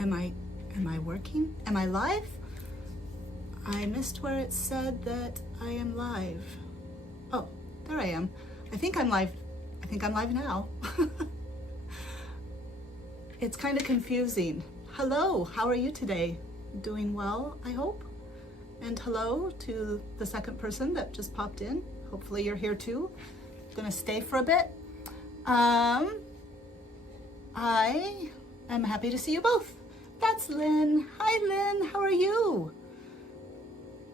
Am I working? Am I live? I missed where it said that I am live. Oh, there I am. I think I'm live. I think I'm live now. It's kind of confusing. Hello, how are you today? Doing well, I hope. And hello to the second person that just popped in. Hopefully you're here too. Gonna stay for a bit. I am happy to see you both. That's Lynn. Hi Lynn, how are you?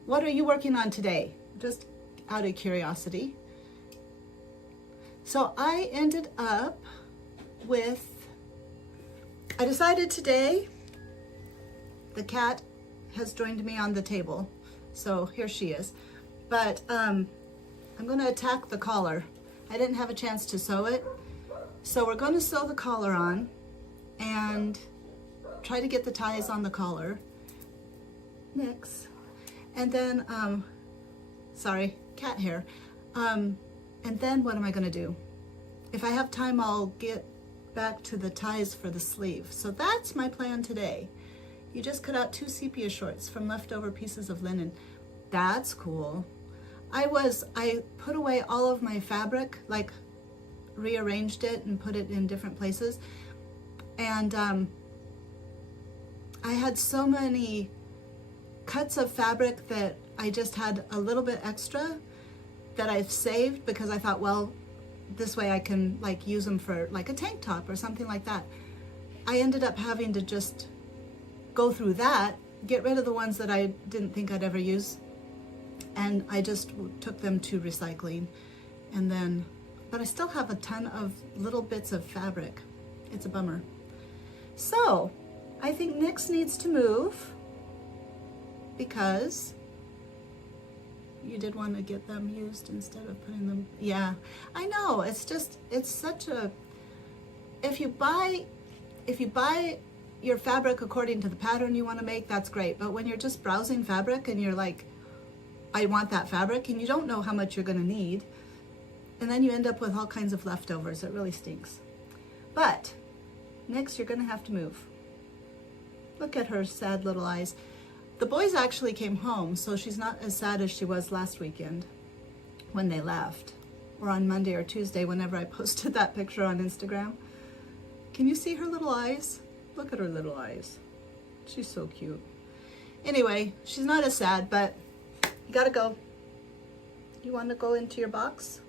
What are you working on today? Just out of curiosity. So I ended up with, I decided today, the cat has joined me on the table. So here she is. But I'm gonna attack the collar. I didn't have a chance to sew it. So we're gonna sew the collar on and try to get the ties on the collar. Next. And then, sorry, cat hair. And then what am I gonna do? If I have time, I'll get back to the ties for the sleeve. So that's my plan today. You just cut out 2 sepia shorts from leftover pieces of linen. That's cool. I put away all of my fabric, like rearranged it and put it in different places. And I had so many cuts of fabric that I just had a little bit extra that I've saved because I thought, well, this way I can like use them for like a tank top or something like that. I ended up having to just go through that, get rid of the ones that I didn't think I'd ever use, and I just took them to recycling. And then, but I still have a ton of little bits of fabric. It's a bummer. So I think Nyx needs to move because you did want to get them used instead of putting them, yeah, I know, it's just, it's such a, if you buy your fabric according to the pattern you want to make, that's great. But when you're just browsing fabric and you're like, I want that fabric, and you don't know how much you're going to need, and then you end up with all kinds of leftovers, it really stinks. But next you're going to have to move. Look at her sad little eyes. The boys actually came home, so she's not as sad as she was last weekend when they left, or on Monday or Tuesday whenever I posted that picture on Instagram. Can you see her little eyes? Look at her little eyes. She's so cute. Anyway, she's not as sad, but you gotta go. You want to go into your box?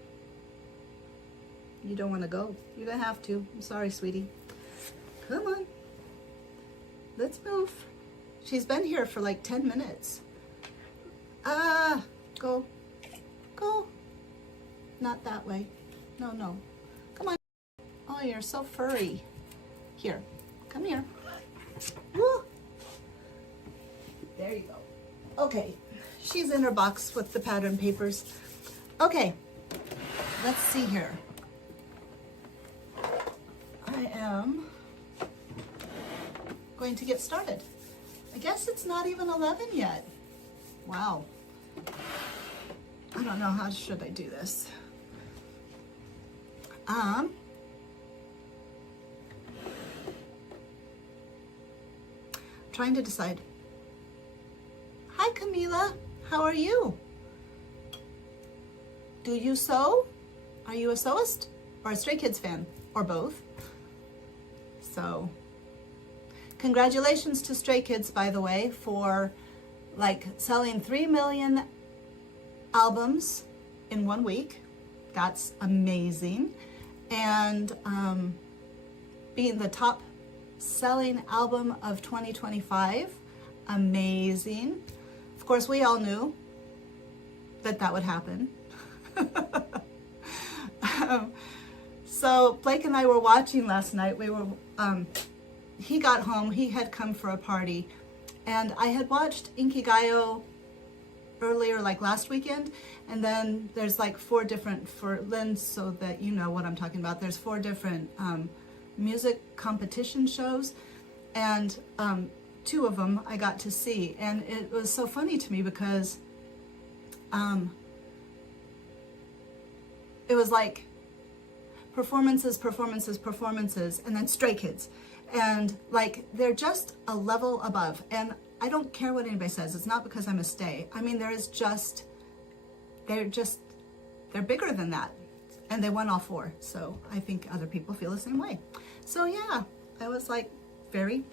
You don't want to go. You're gonna have to. I'm sorry, sweetie. Come on. Let's move. She's been here for like 10 minutes. Go. Go. Not that way. No, no. Come on. Oh, you're so furry. Here. Come here. Woo. There you go. Okay. She's in her box with the pattern papers. Okay. Let's see here. I am going to get started. I guess it's not even 11 yet. Wow. I don't know, how should I do this? Trying to decide. Hi Camila, how are you? Do you sew? Are you a sewist or a Stray Kids fan, or both? So, congratulations to Stray Kids, by the way, for like selling 3 million albums in 1 week. That's amazing. And being the top selling album of 2025, amazing. Of course, we all knew that that would happen. So Blake and I were watching last night. We were, he got home, he had come for a party, and I had watched Inkigayo earlier, like last weekend, and then there's like 4 different, for Lynn, so that you know what I'm talking about, there's 4 different music competition shows, and 2 of them I got to see, and it was so funny to me because it was like performances, performances, performances, and then Stray Kids. And like, they're just a level above. And I don't care what anybody says. It's not because I'm a stay. I mean, they're bigger than that. And they won all 4. So I think other people feel the same way. So yeah, I was like very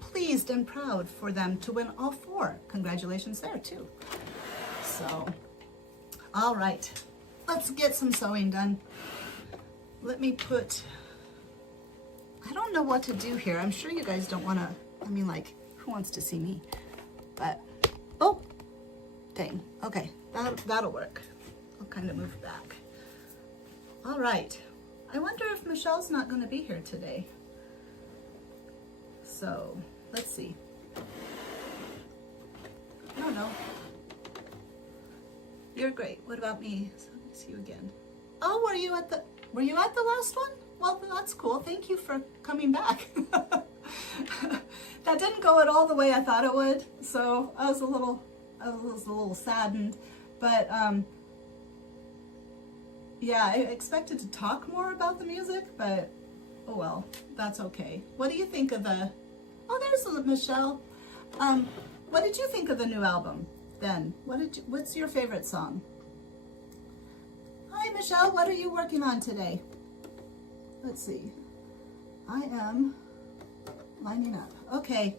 pleased and proud for them to win all 4. Congratulations there too. So, all right, let's get some sewing done. Let me put, I don't know what to do here. I'm sure you guys don't want to, I mean, like, who wants to see me? But, oh, dang. Okay, that'll work. I'll kind of move back. All right. I wonder if Michelle's not going to be here today. So, let's see. No, no. You're great. What about me? So, let me see you again. Oh, were you at the last one? Well, that's cool. Thank you for coming back. That didn't go at all the way I thought it would. So I was a little saddened, but yeah, I expected to talk more about the music, but oh well, that's okay. What do you think of the, oh, there's Michelle. What did you think of the new album then? What's your favorite song? Hi Michelle, what are you working on today? Let's see. I am lining up. Okay,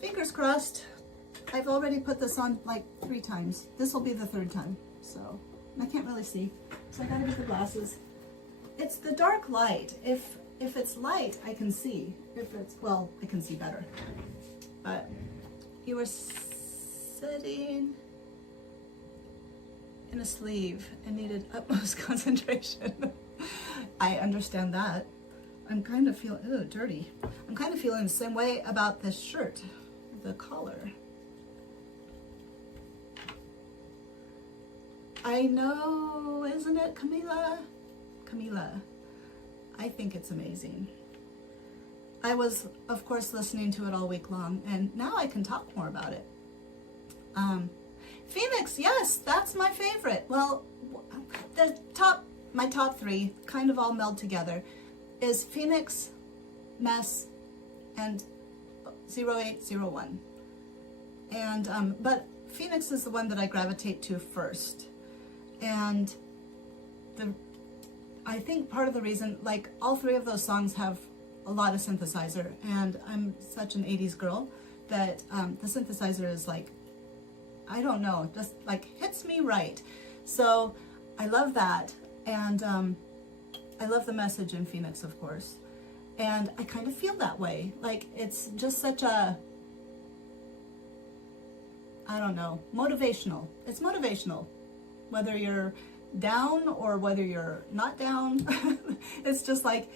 fingers crossed. I've already put this on like 3 times. This will be the 3rd time, so I can't really see. So I gotta get the glasses. It's the dark light. If it's light, I can see. If it's, well, I can see better. But you were sitting in a sleeve and needed utmost concentration. I understand that. I'm kind of feeling, ew, dirty. I'm kind of feeling the same way about this shirt, the collar. I know, isn't it, Camila? Camila, I think it's amazing. I was, of course, listening to it all week long, and now I can talk more about it. Phoenix, yes, that's my favorite. Well, my top 3 kind of all meld together is Phoenix, Mess, and 0801. And, but Phoenix is the one that I gravitate to first. And I think part of the reason, like, all 3 of those songs have a lot of synthesizer, and I'm such an 80s girl that the synthesizer is like, I don't know, just like hits me right. So I love that, and I love the message in Phoenix, of course, and I kind of feel that way. Like, it's just such a, I don't know, motivational. It's motivational, whether you're down or whether you're not down. It's just like,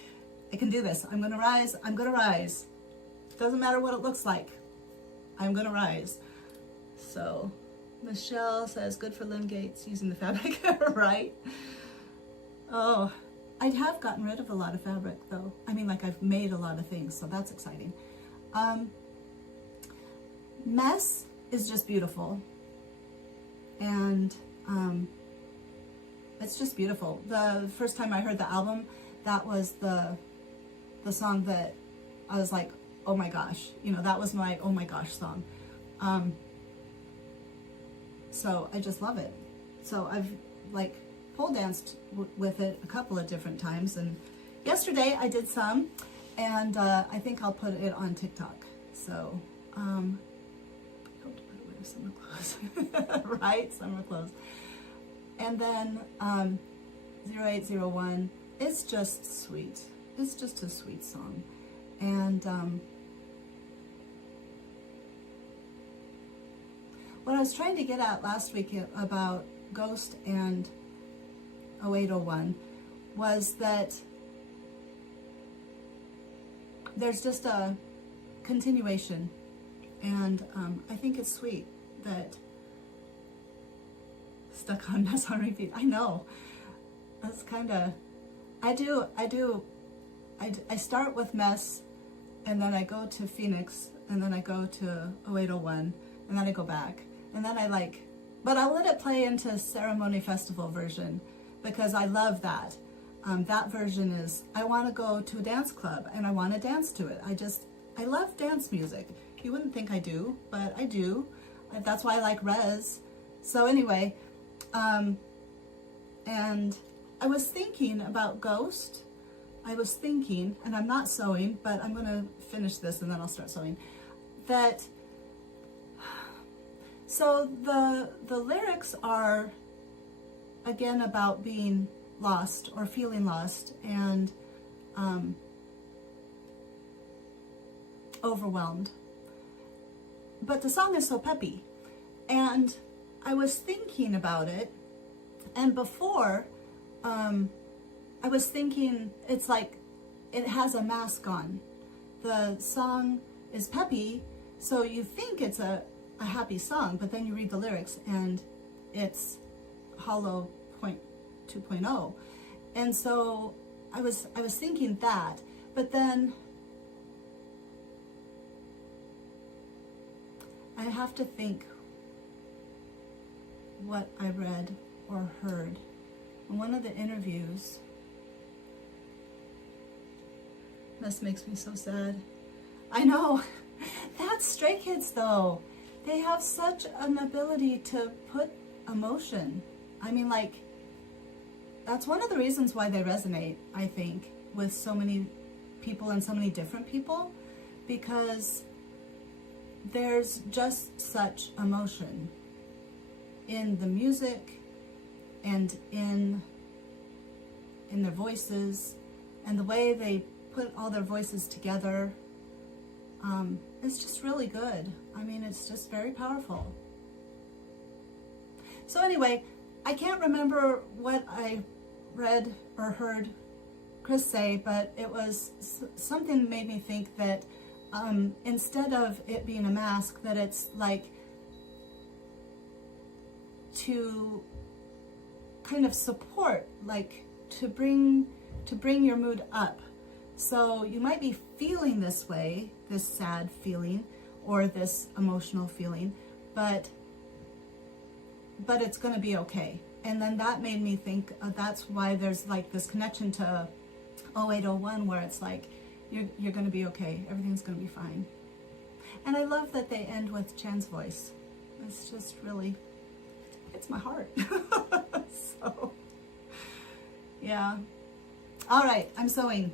I can do this. I'm gonna rise. I'm gonna rise. Doesn't matter what it looks like. I'm gonna rise. So, Michelle says, good for Lynn Gates using the fabric, right? Oh, I have gotten rid of a lot of fabric though. I mean, like, I've made a lot of things, so that's exciting. Mess is just beautiful. And it's just beautiful. The first time I heard the album, that was the song that I was like, oh my gosh, you know, that was my oh my gosh song. So I just love it. So I've like pole danced with it a couple of different times, and yesterday I did some, and I think I'll put it on TikTok. So I hope to put away summer clothes. Right, summer clothes. And then 0801, it's just sweet. It's just a sweet song. And what I was trying to get at last week about Ghost and 0801 was that there's just a continuation, and I think it's sweet that Stuck on Mess on Repeat. I know, that's kind of, I start with Mess, and then I go to Phoenix, and then I go to 0801, and then I go back, and then I like, but I'll let it play into Ceremony Festival version, because I love that. that version is, I want to go to a dance club and I want to dance to it. I love dance music. You wouldn't think I do, but I do. That's why I like Rez. So anyway, and I was thinking about Ghost. I was thinking, and I'm not sewing, but I'm going to finish this and then I'll start sewing, that, so the lyrics are, again, about being lost or feeling lost and overwhelmed. But the song is so peppy. And I was thinking about it, and before, I was thinking, it's like it has a mask on. The song is peppy, so you think it's a happy song, but then you read the lyrics and it's Hollow Point 2.0. And so I was thinking that, but then I have to think what I read or heard. In one of the interviews, this makes me so sad. I know. That's Stray Kids though. They have such an ability to put emotion. I mean, like, that's one of the reasons why they resonate, I think, with so many people and so many different people, because there's just such emotion in the music and in their voices and the way they put all their voices together. It's just really good. I mean, it's just very powerful. So anyway, I can't remember what I read or heard Chris say, but it was something made me think that instead of it being a mask, that it's like to kind of support, like to bring your mood up. So you might be feeling this way, this sad feeling or this emotional feeling, but it's going to be okay. And then that made me think that's why there's like this connection to 0801, where it's like you're going to be okay, everything's going to be fine. And I love that they end with Chan's voice. It's just really, it's my heart. So yeah. All right, I'm sewing.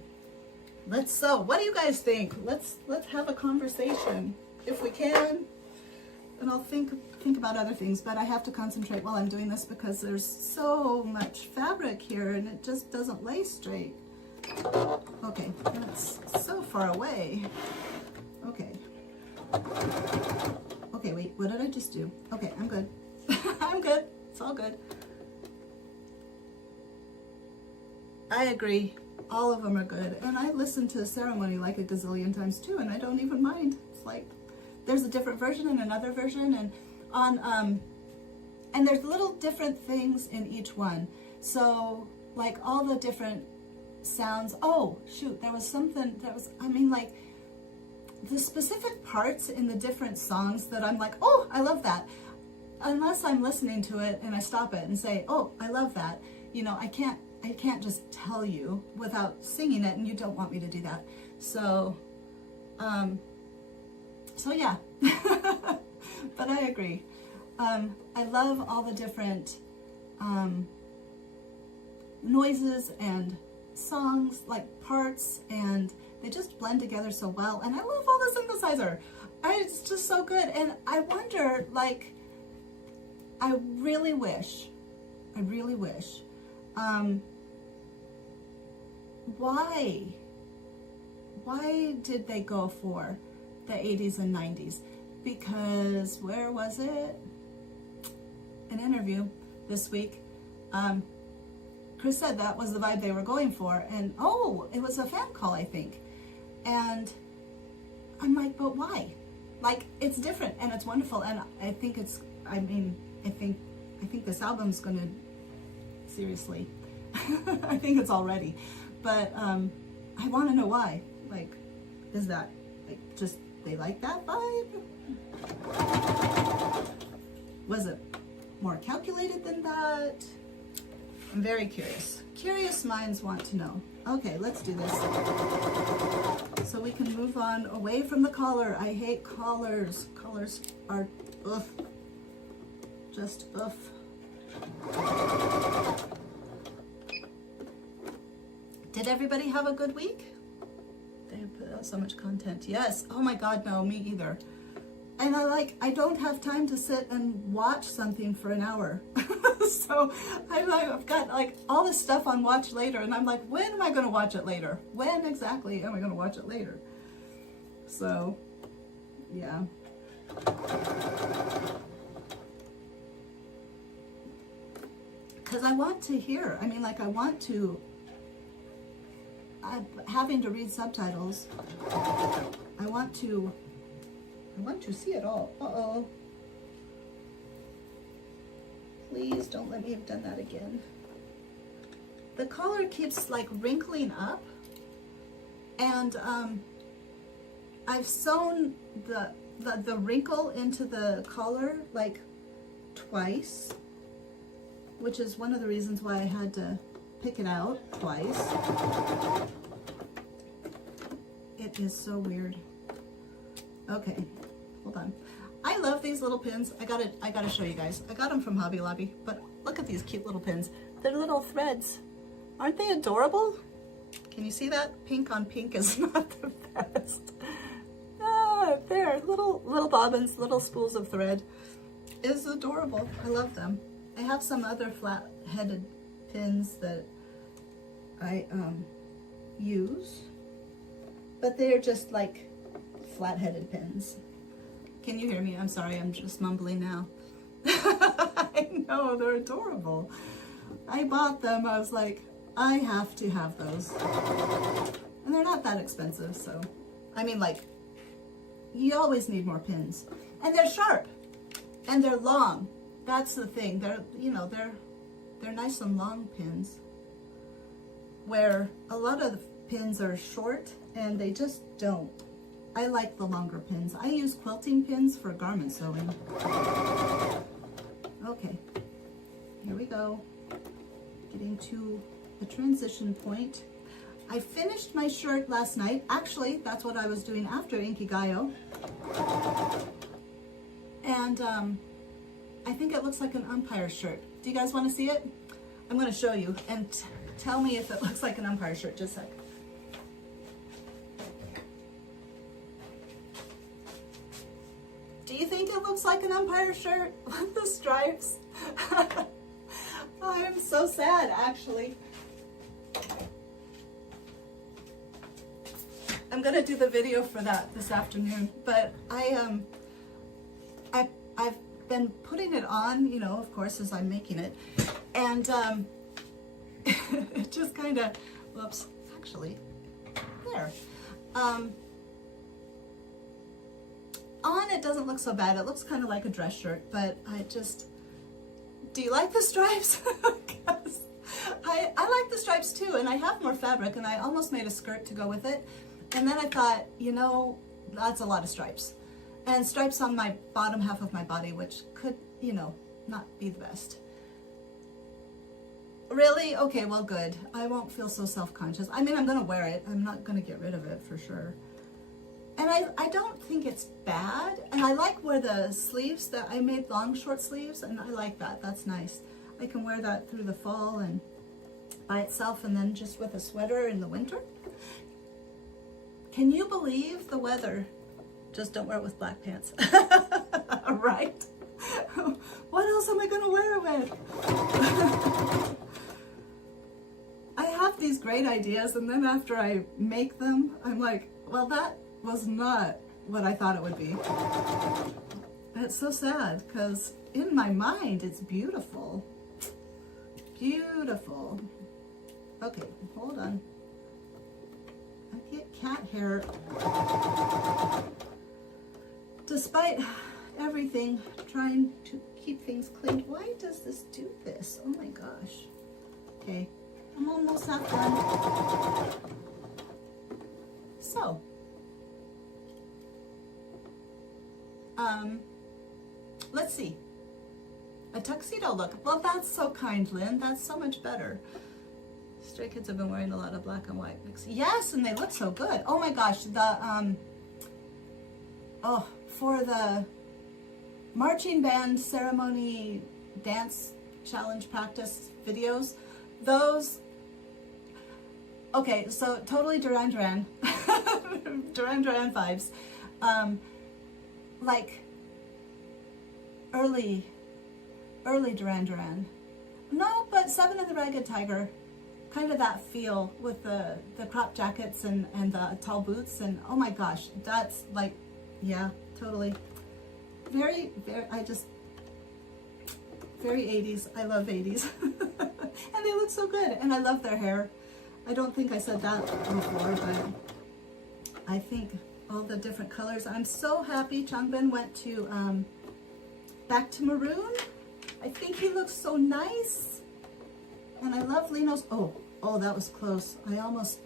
Let's sew. What do you guys think? Let's have a conversation if we can. And I'll think about other things, but I have to concentrate while I'm doing this because there's so much fabric here and it just doesn't lay straight. Okay, and it's so far away. Okay. Okay, wait, what did I just do? Okay, I'm good. I'm good. It's all good. I agree. All of them are good. And I listen to Ceremony like a gazillion times too, and I don't even mind. It's like there's a different version and another version, and on and there's little different things in each one. So like all the different sounds. Oh shoot, there was something that was, I mean, like the specific parts in the different songs that I'm like, oh, I love that. Unless I'm listening to it and I stop it and say, oh, I love that. You know, I can't just tell you without singing it, and you don't want me to do that. So, so yeah, but I agree. I love all the different noises and songs, like parts, and they just blend together so well. And I love all the synthesizer. It's just so good. And I wonder, like, I really wish, why did they go for the 80s and 90s? Because where was it? An interview this week. Chris said that was the vibe they were going for, and oh, it was a fan call, I think. And I'm like, but why? Like, it's different and it's wonderful, and I think it's, I mean, I think this album's gonna, seriously, I think it's all ready. But I want to know why. Like, is that like just they like that vibe? Was it more calculated than that? I'm very curious. Curious minds want to know. Okay, let's do this. So we can move on away from the collar. I hate collars. Collars are ugh. Just ugh. Did everybody have a good week? They put out so much content. Yes. Oh my God, no, me either. And I don't have time to sit and watch something for an hour. So I've got like all this stuff on watch later, and I'm like, when am I going to watch it later? When exactly am I going to watch it later? So, yeah. Because I want to hear. I mean, like, I want to. Having to read subtitles. I want to see it all. Uh-oh. Please don't let me have done that again. The collar keeps like wrinkling up, and I've sewn the wrinkle into the collar like twice, which is one of the reasons why I had to pick it out twice. It is so weird. Okay, hold on. I love these little pins. I gotta show you guys. I got them from Hobby Lobby, but look at these cute little pins. They're little threads. Aren't they adorable? Can you see that? Pink on pink is not the best. Ah, there, little bobbins, little spools of thread. It's adorable. I love them. I have some other flat-headed pins that I use, but they're just like flat-headed pins. Can you hear me? I'm sorry, I'm just mumbling now. I know, they're adorable. I bought them, I was like, I have to have those. And they're not that expensive, so. I mean, like, you always need more pins. And they're sharp, and they're long. That's the thing, they're nice and long pins. Where a lot of the pins are short, and they just don't. I like the longer pins. I use quilting pins for garment sewing. Okay, here we go. Getting to a transition point. I finished my shirt last night. Actually, that's what I was doing after Inkigayo. And I think it looks like an umpire shirt. Do you guys want to see it? I'm going to show you and tell me if it looks like an umpire shirt. Just a sec. Do you think it looks like an umpire shirt with the stripes? Oh, I'm so sad, actually. I'm gonna do the video for that this afternoon, but I've been putting it on, you know, of course, as I'm making it, and it just kind of, whoops, actually, there. On it doesn't look so bad. It looks kind of like a dress shirt, but do you like the stripes? I like the stripes too, and I have more fabric, and I almost made a skirt to go with it. And then I thought, you know, that's a lot of stripes. And stripes on my bottom half of my body, which could, you know, not be the best. Really? Okay, well, good. I won't feel so self-conscious. I mean, I'm going to wear it. I'm not going to get rid of it for sure. And I don't think it's bad. And I like where the sleeves, that I made long short sleeves, and I like that. That's nice. I can wear that through the fall and by itself, and then just with a sweater in the winter. Can you believe the weather? Just don't wear it with black pants. Right? What else am I going to wear it with? I have these great ideas, and then after I make them, I'm like, well, that was not what I thought it would be. It's so sad, because in my mind, it's beautiful. Beautiful. Okay, hold on. I get cat hair. Despite everything, trying to keep things clean. Why does this do this? Oh my gosh. Okay, I'm almost half done. So, let's see. A tuxedo look. Well, that's so kind, Lynn. That's so much better. Stray Kids have been wearing a lot of black and white mix. Yes, and they look so good. Oh my gosh, for the marching band ceremony dance challenge practice videos, those, okay, so totally Duran Duran, Duran Duran vibes, like early Duran Duran. No, but Seven and the Ragged Tiger, kind of that feel with the crop jackets and the tall boots, and oh my gosh, that's like, yeah, totally. Very, very 80s. I love 80s. And they look so good, and I love their hair. I don't think I said that before, but I think all the different colors. I'm so happy Changbin went to back to maroon. I think he looks so nice. And I love Lino's, oh, that was close. I almost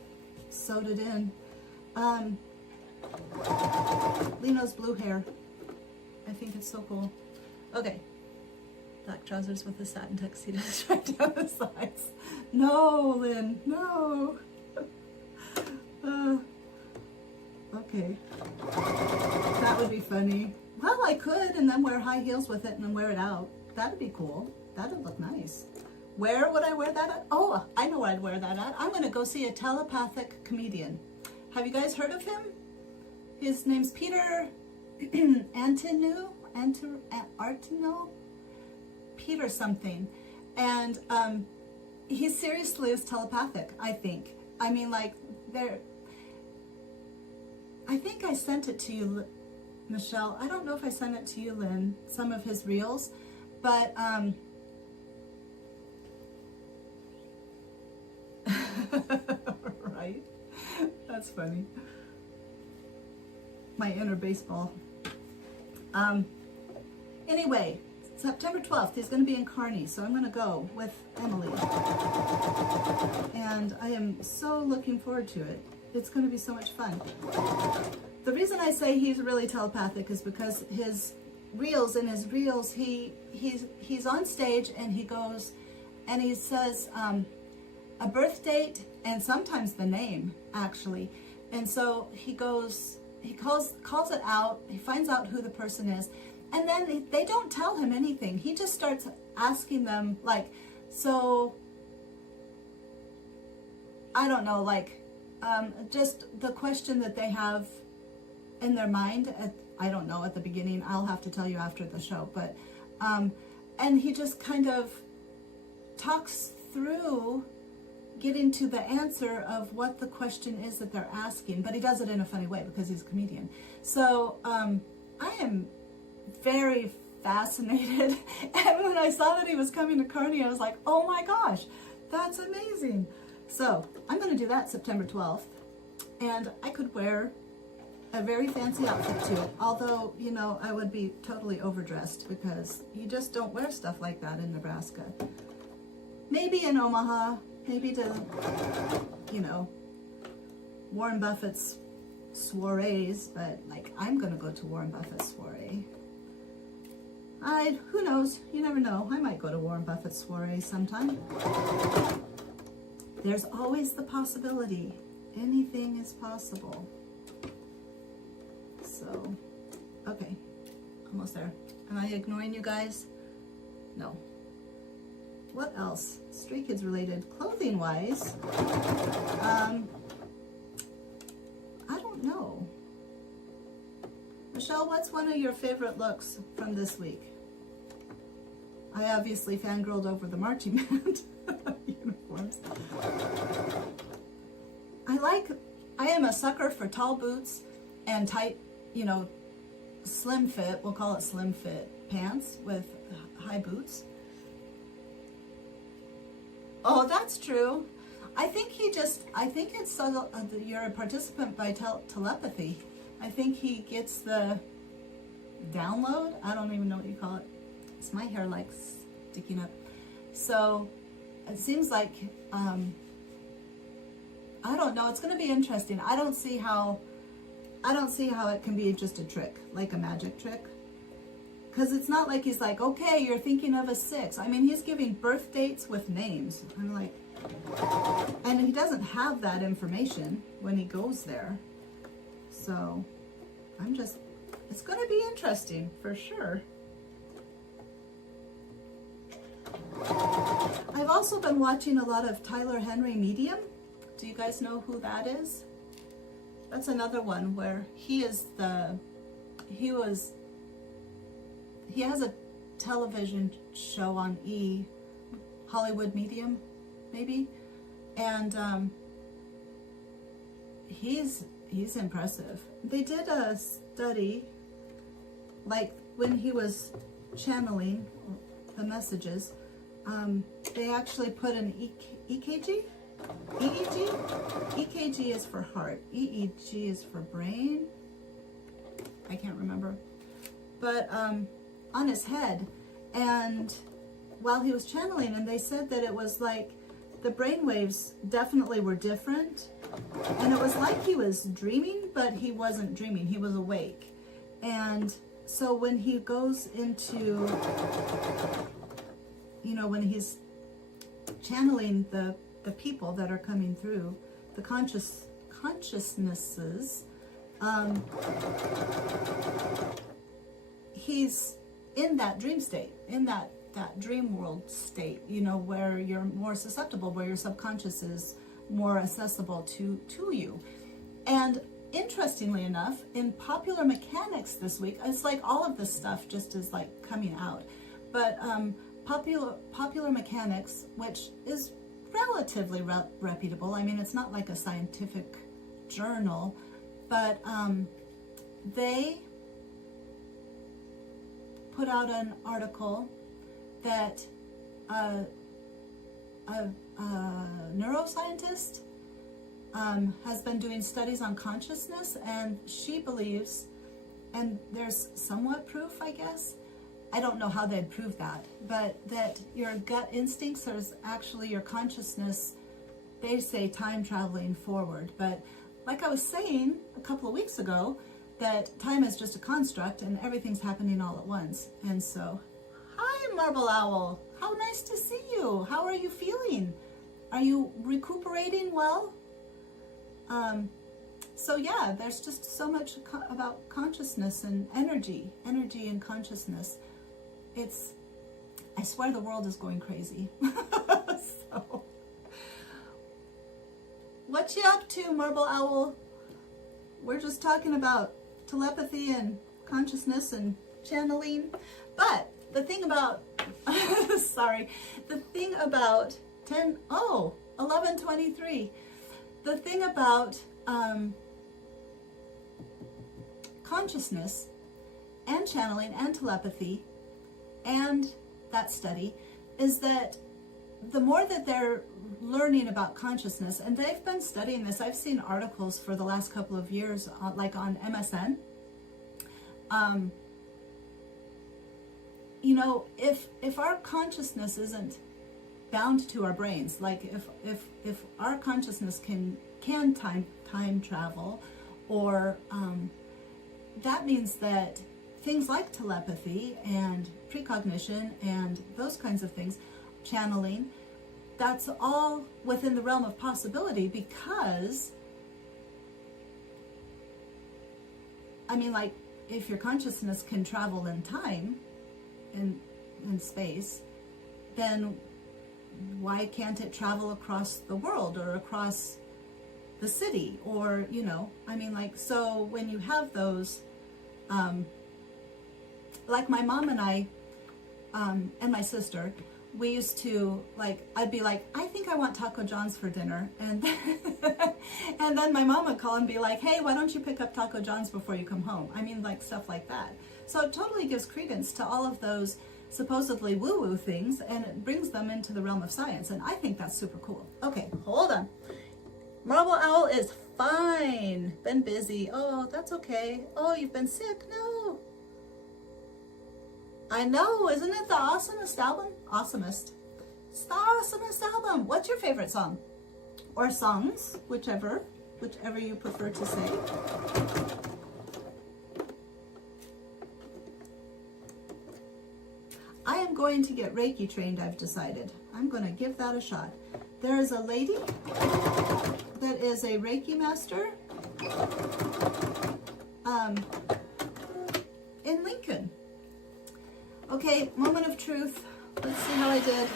sewed it in. Lino's blue hair. I think it's so cool. Okay. Black trousers with a satin tuxedo striped down the sides. No, Lynn, no. Okay. That would be funny. Well, I could, and then wear high heels with it and then wear it out. That'd be cool. That'd look nice. Where would I wear that at? Oh, I know where I'd wear that at. I'm going to go see a telepathic comedian. Have you guys heard of him? His name's Peter Artino? Peter something. And he seriously is telepathic, I think. I mean, like, I think I sent it to you, Michelle. I don't know if I sent it to you, Lynn, some of his reels, but right? That's funny. My inner baseball. Anyway, September 12th, he's going to be in Kearney, so I'm going to go with Emily. And I am so looking forward to it. It's going to be so much fun. The reason I say he's really telepathic is because his reels, he's on stage and he goes and he says a birth date and sometimes the name, actually. And so he goes, he calls it out, he finds out who the person is, and then they don't tell him anything. He just starts asking them, like, so, I don't know, like, just the question that they have in their mind, I don't know, at the beginning. I'll have to tell you after the show. But, and he just kind of talks through getting to the answer of what the question is that they're asking. But he does it in a funny way because he's a comedian. So I am very fascinated. And when I saw that he was coming to Kearney, I was like, oh my gosh, that's amazing. So I'm going to do that September 12th. And I could wear a very fancy outfit to it. Although, you know, I would be totally overdressed because you just don't wear stuff like that in Nebraska. Maybe in Omaha, maybe to, you know, Warren Buffett's soirees, but like I'm going to go to Warren Buffett's soiree. Who knows? You never know. I might go to Warren Buffett's soiree sometime. There's always the possibility. Anything is possible. So, okay, almost there. Am I ignoring you guys? No. What else? Stray Kids related, clothing wise. I don't know. Michelle, what's one of your favorite looks from this week? I obviously fangirled over the marching band uniforms. I am a sucker for tall boots and tight, you know, slim fit, we'll call it slim fit pants with high boots. Oh, that's true. I think it's so, you're a participant by telepathy. I think he gets the download. I don't even know what you call it. It's my hair like sticking up. So it seems like, I don't know. It's going to be interesting. I don't see how it can be just a trick, like a magic trick. because it's not like he's like, okay, you're thinking of a 6. I mean, he's giving birth dates with names. I'm like, and he doesn't have that information when he goes there. So I'm just, it's going to be interesting for sure. I've also been watching a lot of Tyler Henry Medium. Do you guys know who that is? That's another one where he has a television show on Hollywood Medium, maybe, and he's impressive. They did a study, like when he was channeling the messages, they actually put an EKG. EEG? EKG is for heart. EEG is for brain. I can't remember. But on his head. And while he was channeling, and they said that it was like the brain waves definitely were different. And it was like he was dreaming, but he wasn't dreaming. He was awake. And so when he goes into, you know, when he's channeling the people that are coming through, the consciousnesses, he's in that dream state, in that dream world state, you know, where you're more susceptible, where your subconscious is more accessible to you. And interestingly enough, in Popular Mechanics this week, it's like all of this stuff just is like coming out, but Popular Mechanics, which is relatively reputable. I mean, it's not like a scientific journal, but they put out an article that a neuroscientist has been doing studies on consciousness, and she believes, and there's somewhat proof, I guess, I don't know how they'd prove that, but that your gut instincts is actually your consciousness. They say time traveling forward, but like I was saying a couple of weeks ago, that time is just a construct and everything's happening all at once. And so, hi Marble Owl, how nice to see you. How are you feeling? Are you recuperating well? So yeah, there's just so much about consciousness and energy and consciousness. I swear the world is going crazy. So, what you up to, Marble Owl? We're just talking about telepathy and consciousness and channeling. But the thing about, sorry, the thing about 11:23, the thing about consciousness and channeling and telepathy and that study is that the more that they're learning about consciousness, and they've been studying this, I've seen articles for the last couple of years, like on MSN. You know, if our consciousness isn't bound to our brains, like if our consciousness can time travel, or that means that things like telepathy and precognition and those kinds of things, channeling, that's all within the realm of possibility, because I mean, like, if your consciousness can travel in time and in space, then why can't it travel across the world or across the city, or, you know, I mean, like, so when you have those, like my mom and I, and my sister, we used to, like, I'd be like, I think I want Taco John's for dinner, and and then my mom would call and be like, hey, why don't you pick up Taco John's before you come home? I mean, like, stuff like that. So it totally gives credence to all of those supposedly woo-woo things, and it brings them into the realm of science, and I think that's super cool. Okay, hold on. Marble Owl is fine. Been busy. Oh, that's okay. Oh, you've been sick? No. I know, isn't it the awesomest album? Awesomest. It's the awesomest album. What's your favorite song? Or songs, whichever you prefer to say. going to get Reiki trained, I've decided. I'm going to give that a shot. There is a lady that is a Reiki master in Lincoln. Okay, moment of truth. Let's see how I did.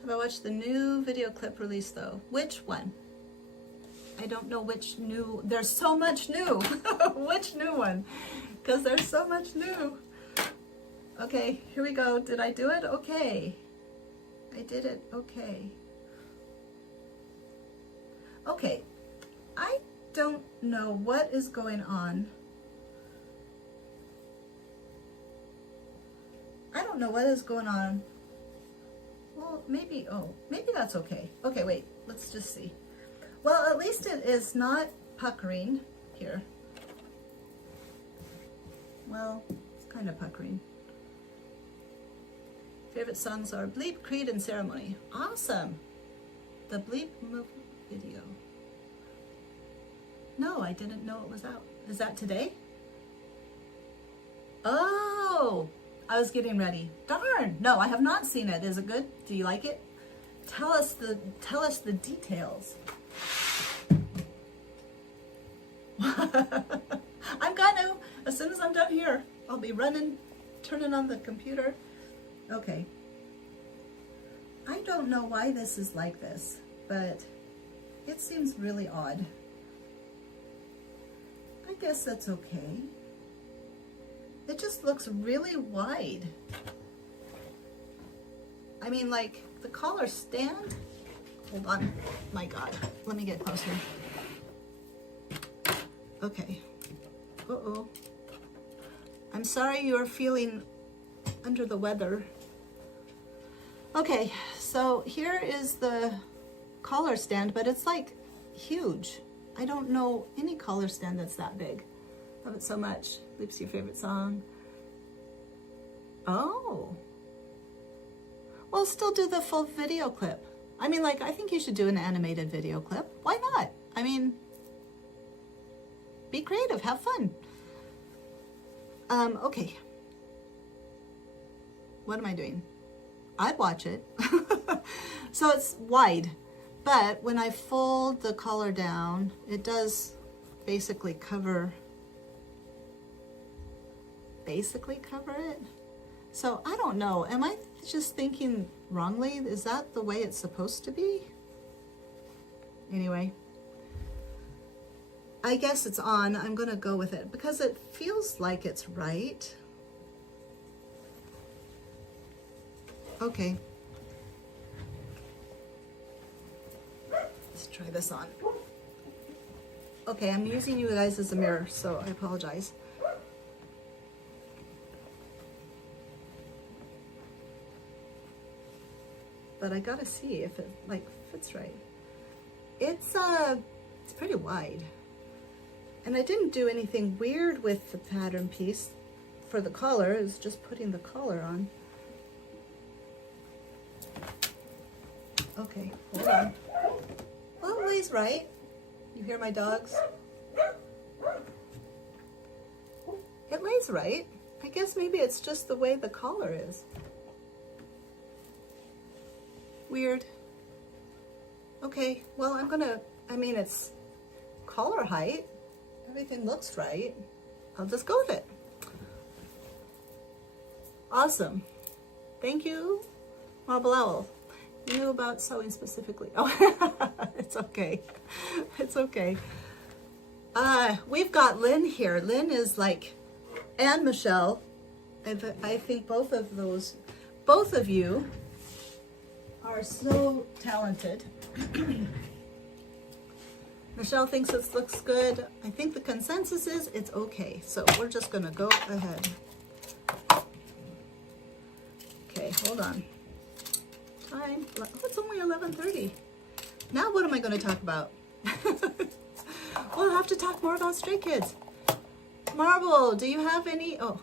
Have I watched the new video clip release though? Which one? I don't know which new. There's so much new. Which new one? Because there's so much new. Okay, here we go. Did I do it? Okay. I did it. Okay. Okay. I don't know what is going on. I don't know what is going on. Well, maybe, oh, maybe that's okay. Okay, wait, let's just see. Well, at least it is not puckering here. Well, it's kind of puckering. Favorite songs are Bleep, Creed, and Ceremony. Awesome. The Bleep move video. No, I didn't know it was out. Is that today? Oh, I was getting ready. Darn. No, I have not seen it. Is it good? Do you like it? Tell us the details. I'm gonna, as soon as I'm done here, I'll be running, turning on the computer. Okay. I don't know why this is like this, but it seems really odd. I guess that's okay. It just looks really wide. I mean, like the collar stand. Hold on. My God. Let me get closer. Okay. Uh-oh. I'm sorry you're feeling under the weather. Okay, so here is the collar stand, but it's like huge. I don't know any collar stand that's that big. Love it so much. Bleep's your favorite song. Oh. Well, still do the full video clip. I mean, like, I think you should do an animated video clip. Why not? I mean, be creative, have fun. Okay. What am I doing? I'd watch it. So it's wide, but when I fold the collar down, it does basically cover it. So I don't know. Am I just thinking wrongly? Is that the way it's supposed to be? Anyway, I guess it's on. I'm gonna go with it because it feels like it's right. Okay. Let's try this on. Okay, I'm using you guys as a mirror, so I apologize. But I gotta see if it like fits right. It's pretty wide. And I didn't do anything weird with the pattern piece for the collar. It was just putting the collar on. Okay, hold on. Well, it lays right. You hear my dogs? It lays right. I guess maybe it's just the way the collar is. Weird. Okay, well, I mean, it's collar height. Everything looks right. I'll just go with it. Awesome. Thank you, Marble Owl. You knew about sewing specifically. Oh, it's okay. It's okay. We've got Lynn here. Lynn is like, and Michelle. I think both of you are so talented. Michelle thinks it looks good. I think the consensus is it's okay. So we're just gonna go ahead. Okay, hold on. Time, oh, it's only 11:30. Now what am I gonna talk about? We'll have to talk more about Stray Kids. Marble, do you have any, oh,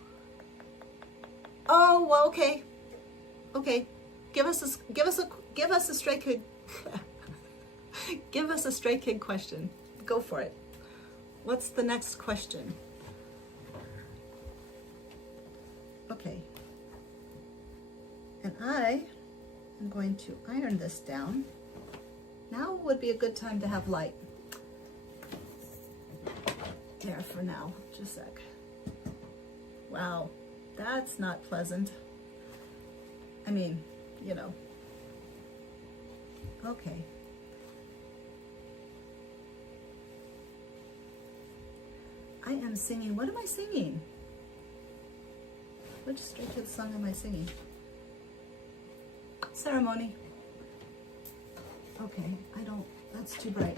well, okay. Okay, give us a Stray Kid, give us a Stray Kid question. Go for it. What's the next question? Okay. And I am going to iron this down. Now would be a good time to have light. There for now, just a sec. Wow, that's not pleasant. I mean, you know. Okay. I am singing. What am I singing? Which Stray Kids song am I singing? Ceremony. Okay, I don't, that's too bright.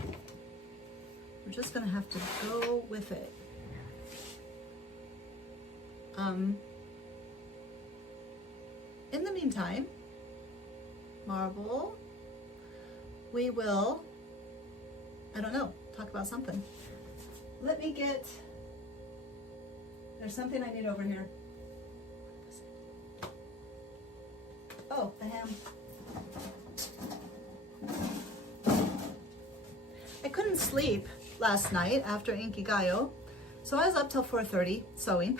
We're just gonna have to go with it. In the meantime, Marble, we will, I don't know, talk about something. Let me get, there's something I need over here. Oh, the ham. I couldn't sleep last night after Inkigayo, so I was up till 4:30 sewing.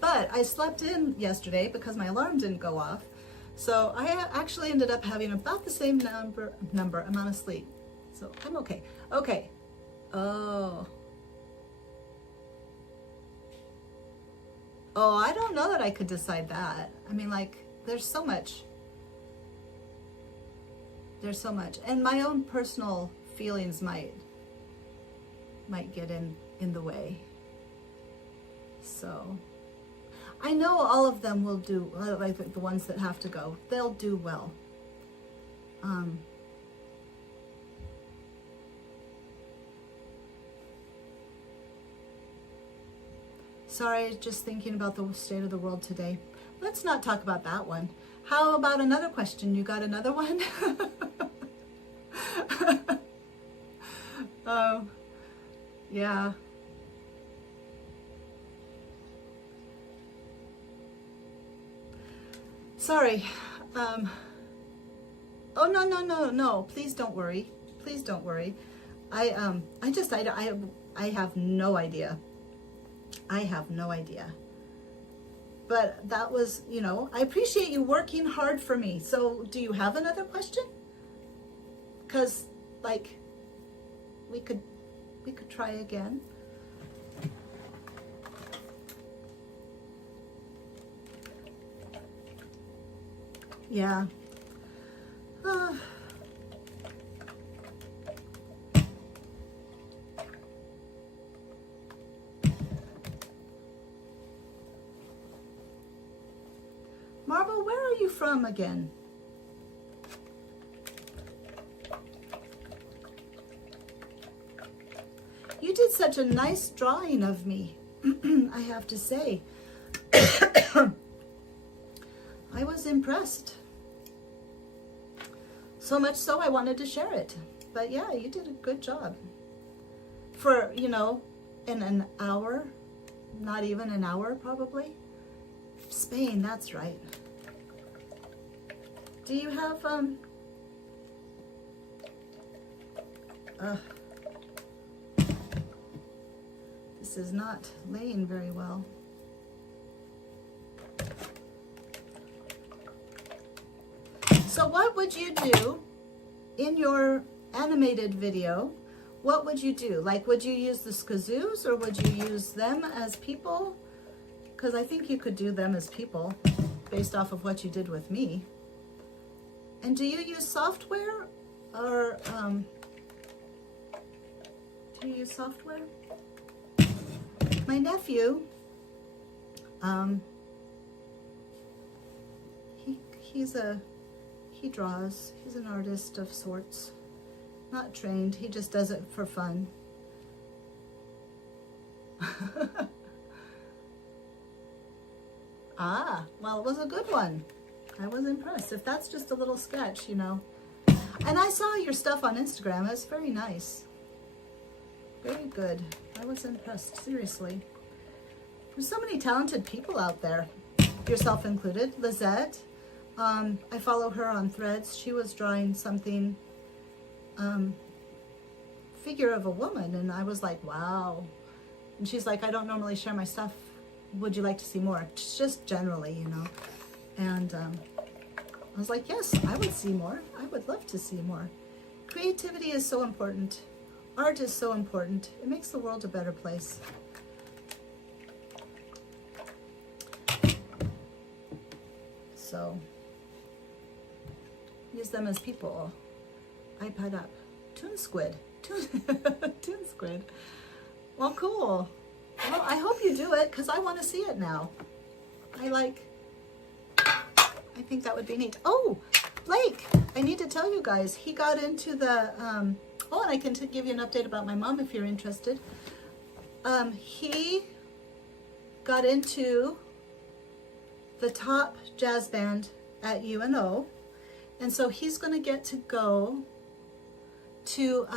But I slept in yesterday because my alarm didn't go off. So I actually ended up having about the same amount of sleep. So I'm okay. Okay. Oh, I don't know that I could decide that. I mean, like, there's so much. There's so much. And my own personal feelings might get in the way. So I know all of them will do, like the ones that have to go, they'll do well. Sorry, just thinking about the state of the world today. Let's not talk about that one. How about another question? You got another one? Oh, yeah. Sorry. Oh, no. Please don't worry. Please don't worry. I have no idea. I have no idea. But that was, you know, I appreciate you working hard for me. So do you have another question? Because, like, we could try again. Yeah. Marble, where are you from again? You did such a nice drawing of me, I have to say. I was impressed. So much so I wanted to share it. But yeah, you did a good job. For, you know, in an hour, not even an hour probably. Spain, that's right. Do you have, this is not laying very well. So what would you do in your animated video? What would you do? Like, would you use the skazoos or would you use them as people? Because I think you could do them as people based off of what you did with me. And do you use software or do you use software? My nephew, he draws. He's an artist of sorts. Not trained. He just does it for fun. Ah, well, it was a good one. I was impressed. If that's just a little sketch, you know. And I saw your stuff on Instagram. It's very nice. Very good. I was impressed, seriously. There's so many talented people out there, yourself included. Lizette, I follow her on Threads. She was drawing something, figure of a woman, and I was like, wow. And she's like, I don't normally share my stuff. Would you like to see more? Just generally, you know. And I was like, yes, I would see more. I would love to see more. Creativity is so important. Art is so important. It makes the world a better place. So use them as people. iPad up. Toon Squid. Toon Squid. Well, cool. Well, I hope you do it because I want to see it now. I think that would be neat. Oh, Blake, I need to tell you guys, he got into the, oh, and I can give you an update about my mom if you're interested. He got into the top jazz band at UNO, and so he's going to get to go to,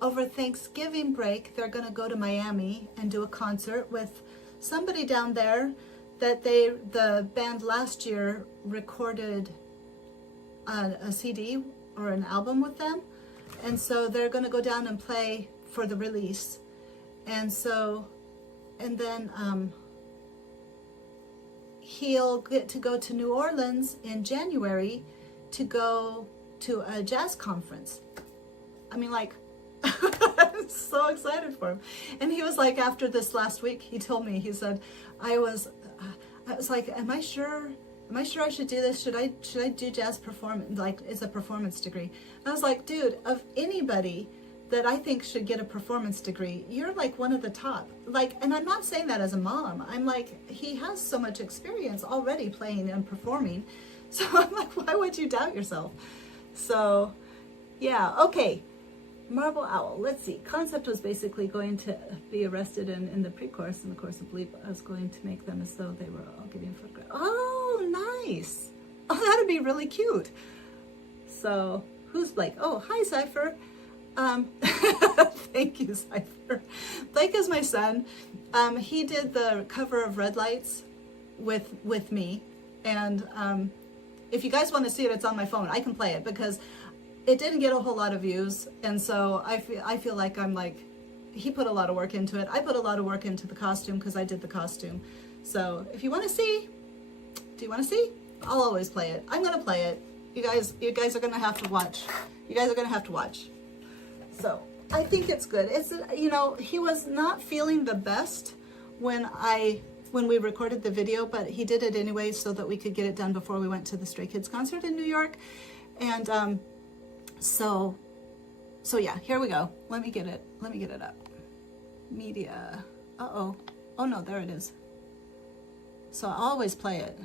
over Thanksgiving break, they're going to go to Miami and do a concert with somebody down there that the band last year recorded a CD or an album with them. And so they're going to go down and play for the release. And so, and then he'll get to go to New Orleans in January to go to a jazz conference. I mean, like, I'm so excited for him. And he was like, after this last week, he told me, he said, I was like, am I sure I should do this? Should I do jazz performance? Like, it's a performance degree. And I was like, dude, of anybody that I think should get a performance degree, you're like one of the top. Like, and I'm not saying that as a mom. I'm like, he has so much experience already playing and performing. So I'm like, why would you doubt yourself? So, yeah, okay. Marble Owl, let's see. Concept was basically going to be arrested in the pre-chorus, and the chorus of belief I was going to make them as though they were all giving a photograph. Oh, nice. Oh, that'd be really cute. So, who's Blake? Oh, hi, Cypher. Thank you, Cypher. Blake is my son. He did the cover of Red Lights with me, and if you guys want to see it, it's on my phone. I can play it because it didn't get a whole lot of views, and so I feel like I'm like, he put a lot of work into it. I put a lot of work into the costume because I did the costume. So if you want to see, do you want to see? I'll always play it. I'm gonna play it. You guys are gonna have to watch. You guys are gonna have to watch. So I think it's good. It's, you know, he was not feeling the best when we recorded the video, but he did it anyway so that we could get it done before we went to the Stray Kids concert in New York. And so yeah, here we go. Let me get it up. Media. Uh-oh. Oh no, there it is. So I always play it.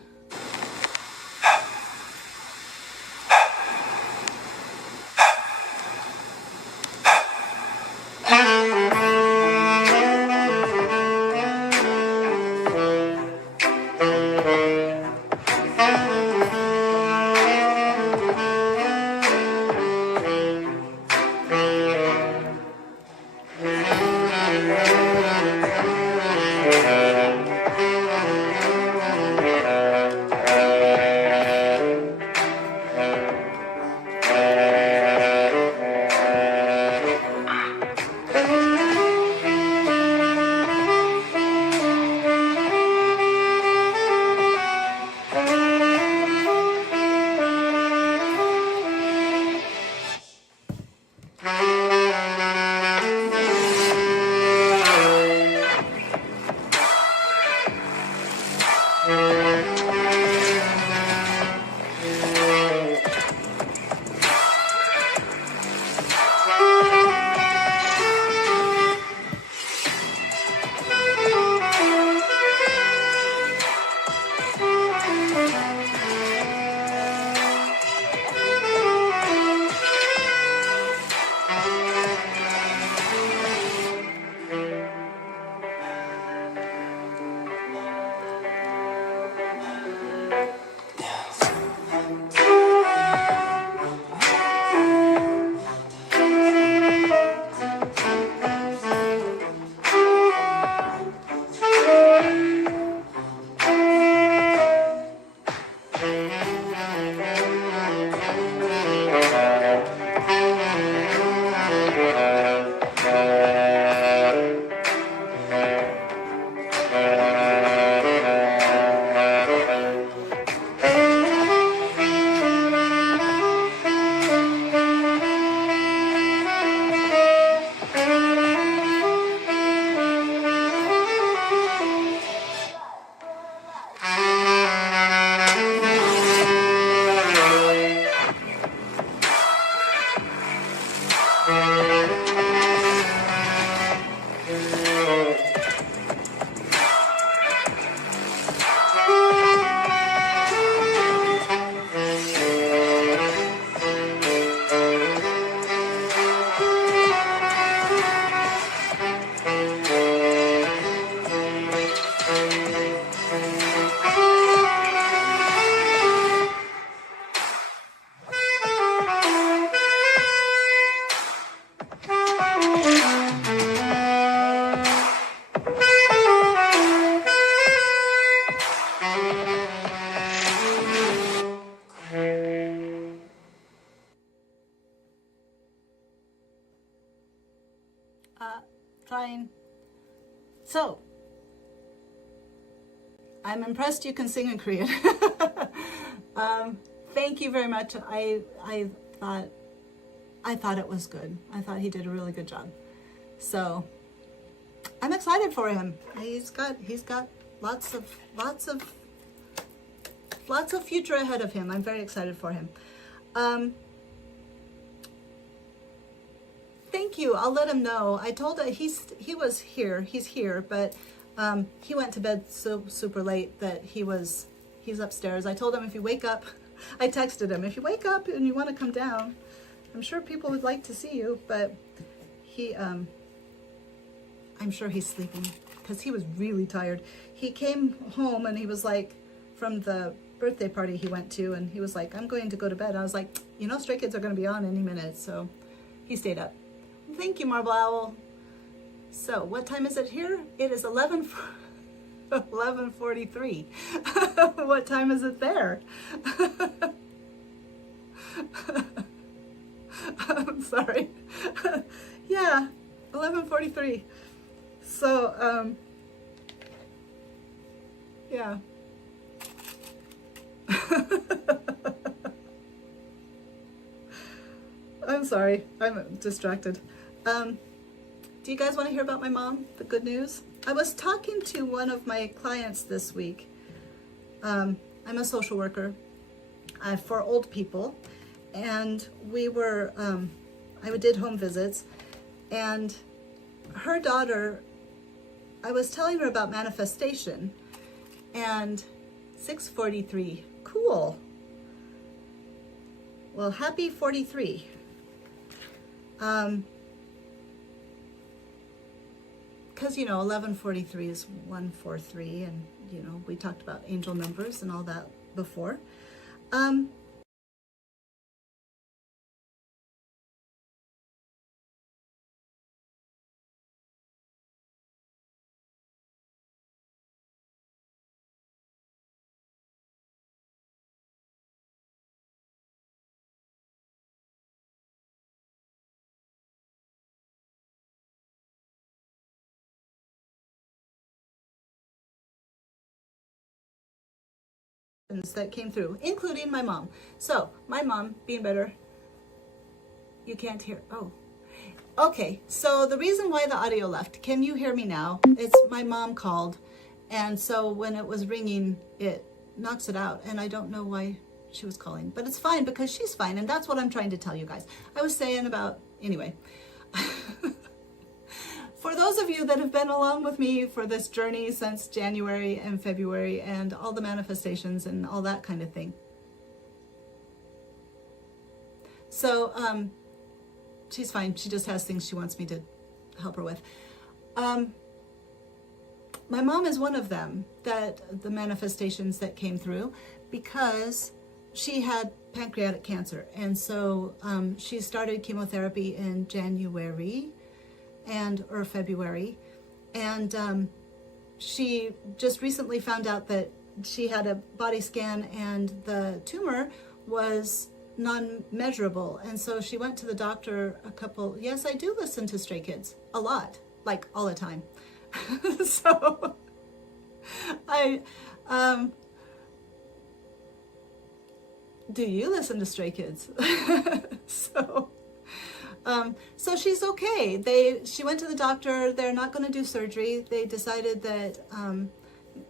Trying. So, I'm impressed you can sing in Korean. Thank you very much. I thought it was good. I thought he did a really good job. So, I'm excited for him. He's got lots of future ahead of him. I'm very excited for him. Thank you. I'll let him know. I told him he was here. He's here, but he went to bed so super late that he's upstairs. I told him if you wake up, I texted him, if you wake up and you want to come down, I'm sure people would like to see you, but I'm sure he's sleeping because he was really tired. He came home and he was like, from the birthday party he went to, and he was like, I'm going to go to bed. I was like, Stray Kids are going to be on any minute, so he stayed up. Thank you, Marble Owl. So, what time is it here? It is 11:43. What time is it there? I'm sorry. Yeah, 11:43. So, yeah. I'm sorry. I'm distracted. Do you guys want to hear about my mom? The good news? I was talking to one of my clients this week. I'm a social worker for old people, and I did home visits, and her daughter, I was telling her about manifestation, and 643, cool. Well, happy 43. Because 1143 is 143, and we talked about angel numbers and all that before. That came through, including my mom. So my mom, being better, you can't hear. Oh, okay. So the reason why the audio left, can you hear me now? It's my mom called, and so when it was ringing, it knocks it out, and I don't know why she was calling, but it's fine because she's fine, and that's what I'm trying to tell you guys. I was saying about, anyway. For those of you that have been along with me for this journey since January and February and all the manifestations and all that kind of thing. So, she's fine. She just has things she wants me to help her with. My mom is one of them, that the manifestations that came through, because she had pancreatic cancer. And so she started chemotherapy in January or February, and she just recently found out that she had a body scan and the tumor was non-measurable, and so she went to the doctor yes, I do listen to Stray Kids a lot, like all the time. So do you listen to Stray Kids? So she's okay. She went to the doctor. They're not going to do surgery. They decided that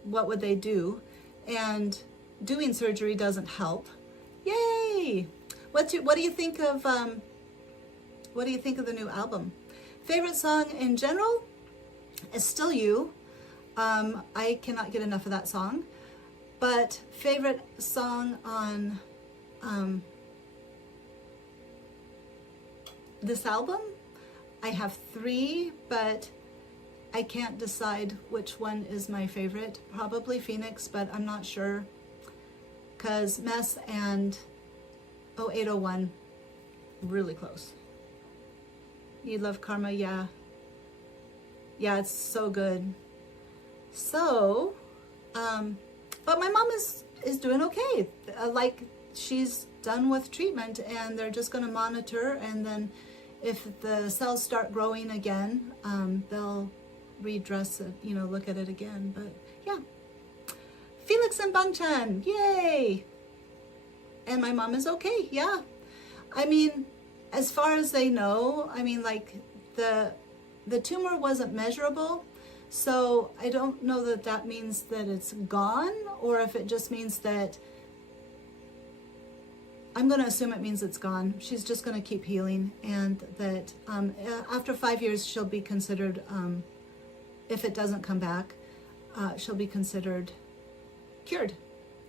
what would they do, and doing surgery doesn't help. Yay! What do you think of What do you think of the new album? Favorite song in general is Still You. I cannot get enough of that song. But favorite song on this album, I have 3, but I can't decide which one is my favorite. Probably Phoenix, but I'm not sure. Because Mess and 0801, really close. You Love Karma, yeah. Yeah, it's so good. So, but my mom is doing okay. Like, she's done with treatment, and they're just going to monitor, and then if the cells start growing again, they'll redress it, you know, look at it again. But yeah, Felix and Bangchan, yay! And my mom is okay, yeah. I mean, as far as they know, I mean, like, the tumor wasn't measurable, so I don't know that that means that it's gone, or if it just means that, I'm going to assume it means it's gone. She's just going to keep healing, and that after 5 years, she'll be considered, if it doesn't come back, she'll be considered cured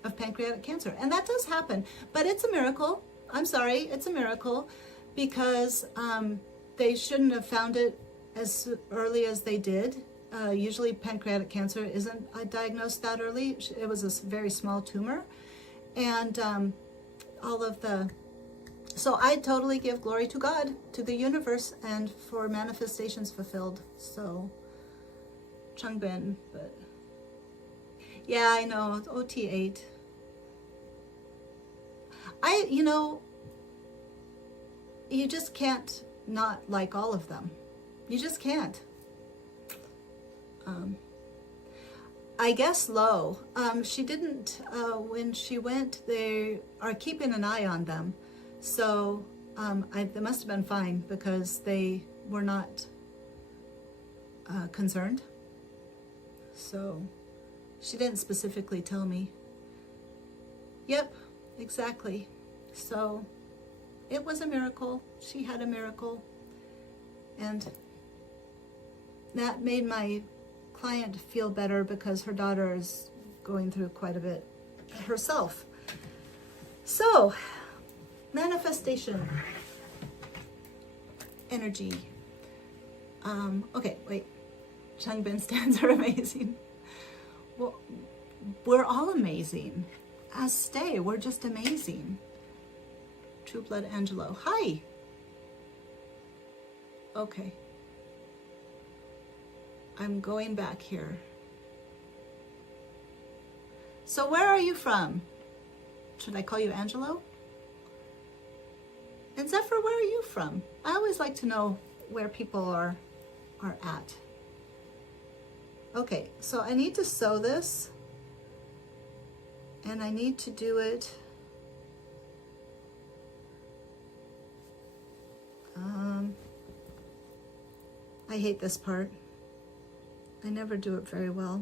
of pancreatic cancer. And that does happen, but it's a miracle. I'm sorry, it's a miracle, because they shouldn't have found it as early as they did. Usually pancreatic cancer isn't diagnosed that early. It was a very small tumor. And so I totally give glory to God, to the universe, and for manifestations fulfilled. So, Changbin, but yeah, I know, OT8. You just can't not like all of them. You just can't. I guess Lo, she didn't, when she went, they are keeping an eye on them. So they must have been fine, because they were not concerned. So she didn't specifically tell me. Yep, exactly. So it was a miracle. She had a miracle. And that made my client feel better, because her daughter is going through quite a bit herself. So, manifestation energy. Okay, wait. Changbin stands are amazing. Well, we're all amazing. As stay, we're just amazing. True Blood Angelo. Hi. Okay. I'm going back here. So where are you from? Should I call you Angelo? And Zephyr, where are you from? I always like to know where people are at. Okay, so I need to sew this, and I need to do it I hate this part. I never do it very well.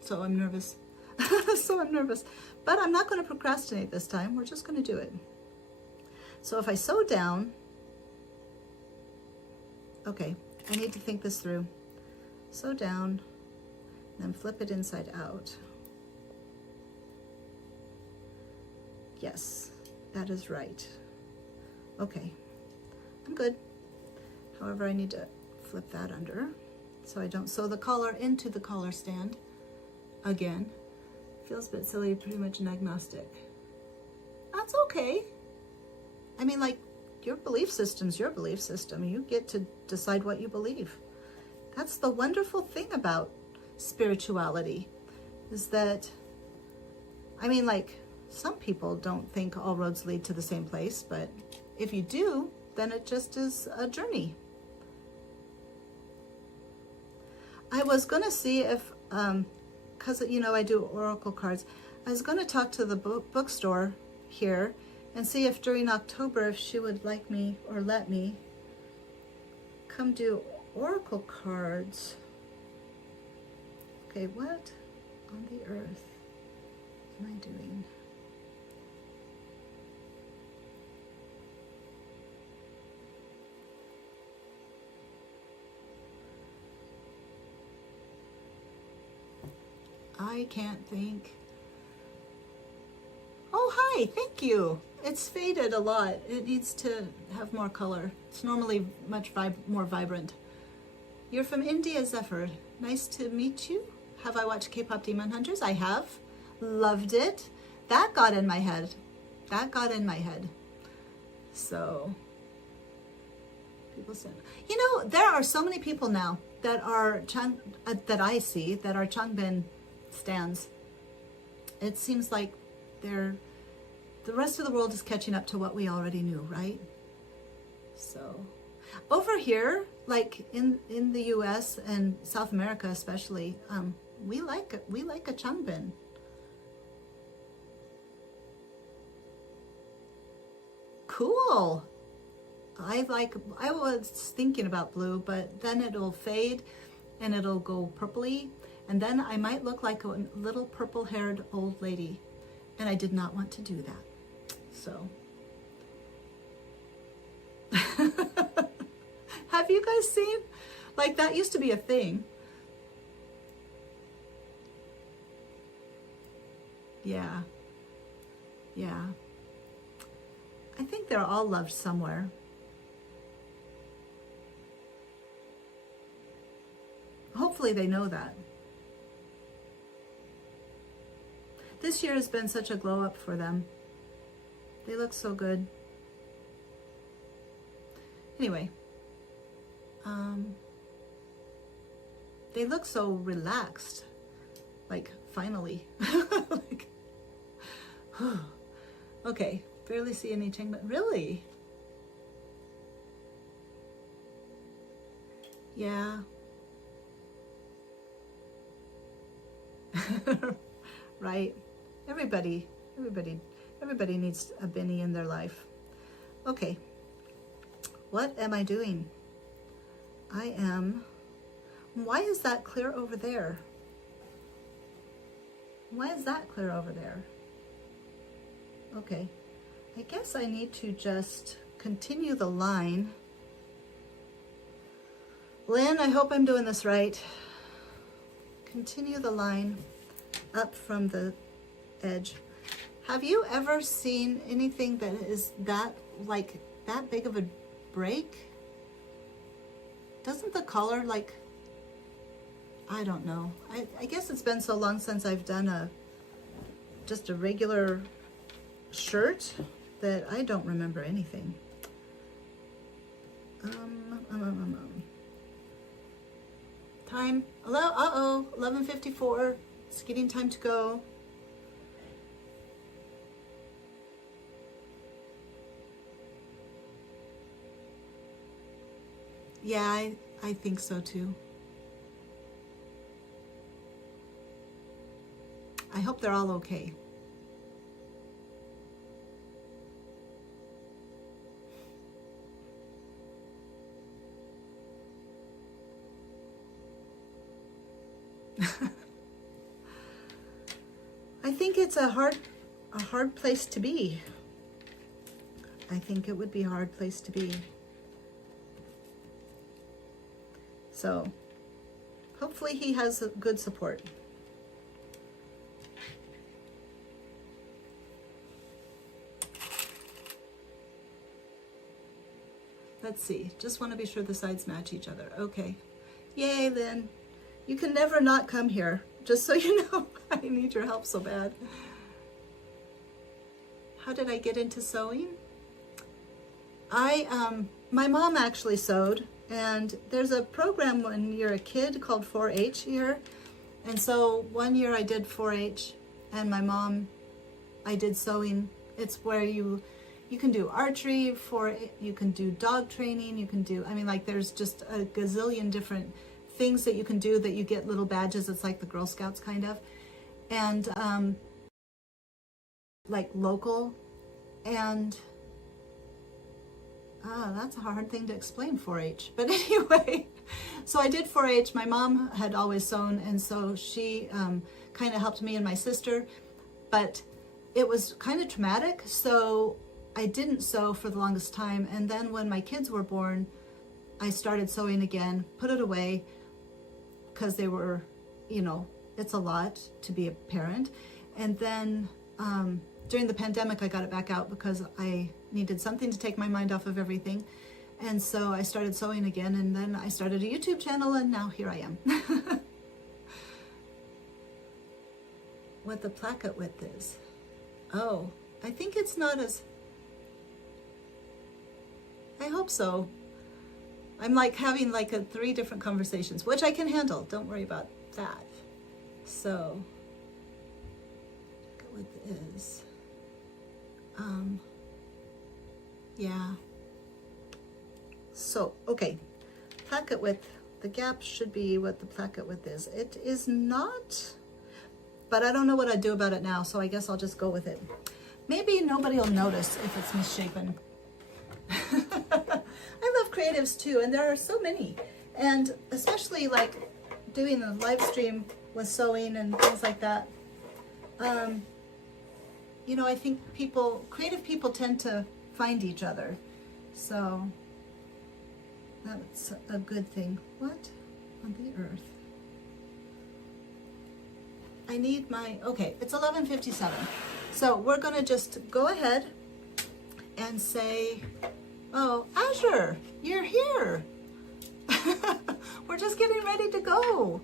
So I'm nervous. So I'm nervous. But I'm not going to procrastinate this time. We're just going to do it. So if I sew down, okay, I need to think this through. Sew down, then flip it inside out. Yes, that is right. Okay, I'm good. However, I need to flip that under so I don't sew the collar into the collar stand again. Feels a bit silly, pretty much an agnostic. That's okay. I mean, like, your belief system's your belief system. You get to decide what you believe. That's the wonderful thing about spirituality, is that, I mean, like, some people don't think all roads lead to the same place, but if you do, then it just is a journey. I was going to see if, because, you know, I do oracle cards, I was going to talk to the bookstore here and see if during October, if she would like me or let me come do oracle cards. Okay, what on the earth am I doing? I can't think. Oh, hi, thank you. It's faded a lot. It needs to have more color. It's normally much more vibrant. You're from India, Zephyr. Nice to meet you. Have I watched K-Pop Demon Hunters? I have. Loved it. That got in my head. That got in my head. So, people said, you know, there are so many people now that are that I see that are Changbin stans. It seems like the rest of the world is catching up to what we already knew, right? So, over here, like in the U.S. and South America especially, we like a Changbin. Cool. I was thinking about blue, but then it'll fade and it'll go purpley, and then I might look like a little purple-haired old lady, and I did not want to do that. So, have you guys seen? Like, that used to be a thing. Yeah. Yeah. I think they're all loved somewhere. Hopefully they know that. This year has been such a glow up for them. They look so good. Anyway, they look so relaxed. Like, finally. Like, okay, barely see any Changbin. Really? Yeah. Right. Everybody needs a Binny in their life. Okay. What am I doing? Why is that clear over there? Why is that clear over there? Okay. I guess I need to just continue the line. Lynn, I hope I'm doing this right. Continue the line up from the edge. Have you ever seen anything that is that big of a break? Doesn't the color, like, I don't know. I guess it's been so long since I've done just a regular shirt that I don't remember anything. Time. Hello. Uh-oh. 11:54. It's getting time to go. Yeah, I think so too. I hope they're all okay. I think it's a hard place to be. I think it would be a hard place to be. So, hopefully he has a good support. Let's see. Just want to be sure the sides match each other. Okay. Yay, Lynn. You can never not come here. Just so you know, I need your help so bad. How did I get into sewing? My mom actually sewed, and there's a program when you're a kid called 4-H here. And so one year I did 4-H, and I did sewing. It's where you can do archery, you can do dog training, you can do, there's just a gazillion different things that you can do that you get little badges. It's like the Girl Scouts kind of, and like local, and that's a hard thing to explain, 4-H. But anyway, so I did 4-H. My mom had always sewn, and so she kind of helped me and my sister, but it was kind of traumatic, so I didn't sew for the longest time. And then when my kids were born, I started sewing again, put it away, because they were, it's a lot to be a parent. And then during the pandemic, I got it back out because I needed something to take my mind off of everything. And so I started sewing again, and then I started a YouTube channel, and now here I am. What the placket width is. Oh, I think it's not as, I hope so. I'm like having like 3 different conversations, which I can handle. Don't worry about that. So, placket width is, yeah. So, okay, placket width, the gap should be what the placket width is. It is not, but I don't know what I'd do about it now, so I guess I'll just go with it. Maybe nobody will notice if it's misshapen. I love creatives too, and there are so many. And especially like doing a live stream with sewing and things like that. You know, I think creative people tend to find each other. So that's a good thing. What on the earth? I need my, okay, it's 11:57. So we're gonna just go ahead and say, oh, Azure, you're here. We're just getting ready to go.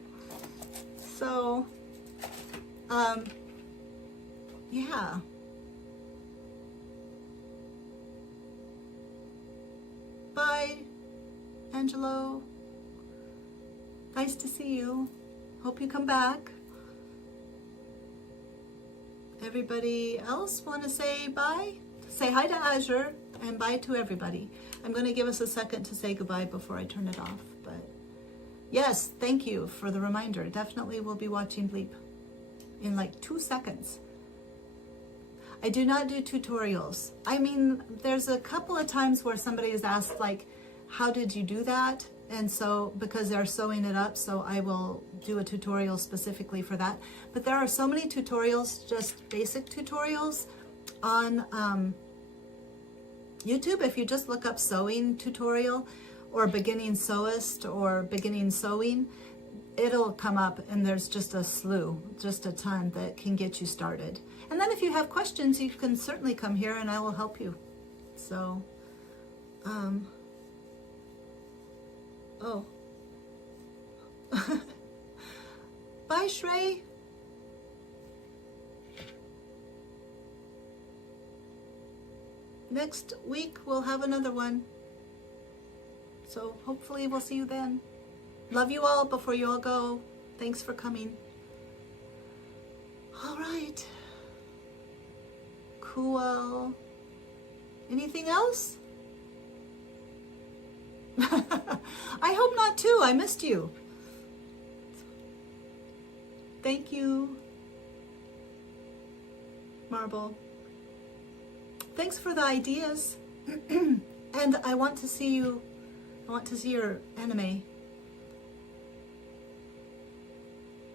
So, yeah. Bye, Angelo. Nice to see you. Hope you come back. Everybody else want to say bye? Say hi to Azure and bye to everybody. I'm going to give us a second to say goodbye before I turn it off. But yes, thank you for the reminder. Definitely will be watching Bleep in like 2 seconds. I do not do tutorials. I mean, there's a couple of times where somebody has asked like, how did you do that? And so, because they're sewing it up, so I will do a tutorial specifically for that. But there are so many tutorials, just basic tutorials on YouTube. If you just look up sewing tutorial or beginning sewist or beginning sewing, it'll come up, and there's just a slew, just a ton that can get you started. And then if you have questions, you can certainly come here and I will help you. So, oh. Bye, Shrey. Next week we'll have another one. So hopefully we'll see you then. Love you all before you all go. Thanks for coming. All right. Cool. Anything else? I hope not too. I missed you. Thank you, Marble. Thanks for the ideas. And I want to see you. I want to see your anime.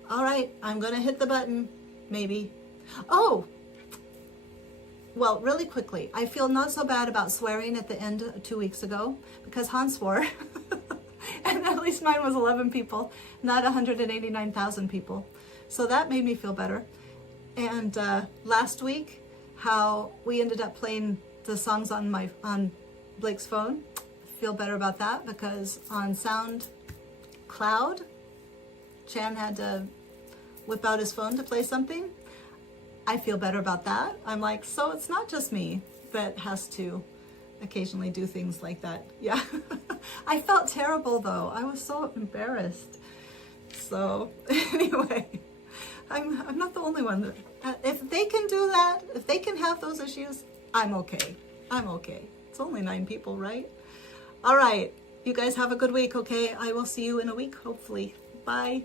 All right, I'm gonna hit the button, maybe. Oh, well, really quickly, I feel not so bad about swearing at the end 2 weeks ago because Han swore. And at least mine was 11 people, not 189,000 people. So that made me feel better. And last week, how we ended up playing the songs on Blake's phone. Feel better about that because on SoundCloud, Chan had to whip out his phone to play something. I feel better about that. I'm like, so it's not just me that has to occasionally do things like that. Yeah. I felt terrible though. I was so embarrassed. So anyway, I'm not the only one that, if they can do that, if they can have those issues, I'm okay. I'm okay. It's only 9 people, right? All right. You guys have a good week, okay? I will see you in a week, hopefully. Bye.